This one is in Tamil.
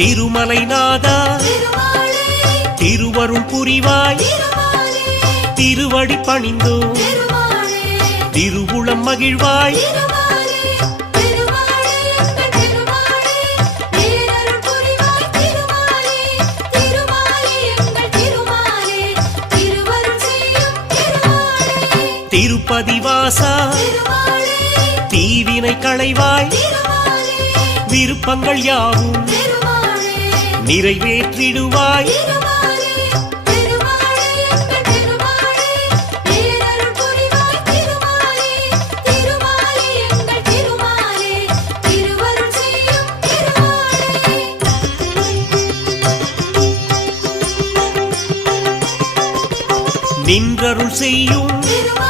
திருமலைநாதா திருவருள் புரிவாய் திருவடி பணிந்தோ திருவுளம் மகிழ்வாய் திருப்பதி வாசா தீவினை களைவாய் விருப்பங்கள் யாவும் நிறைவேற்றிடுவாய் நின்றருள் செய்யும்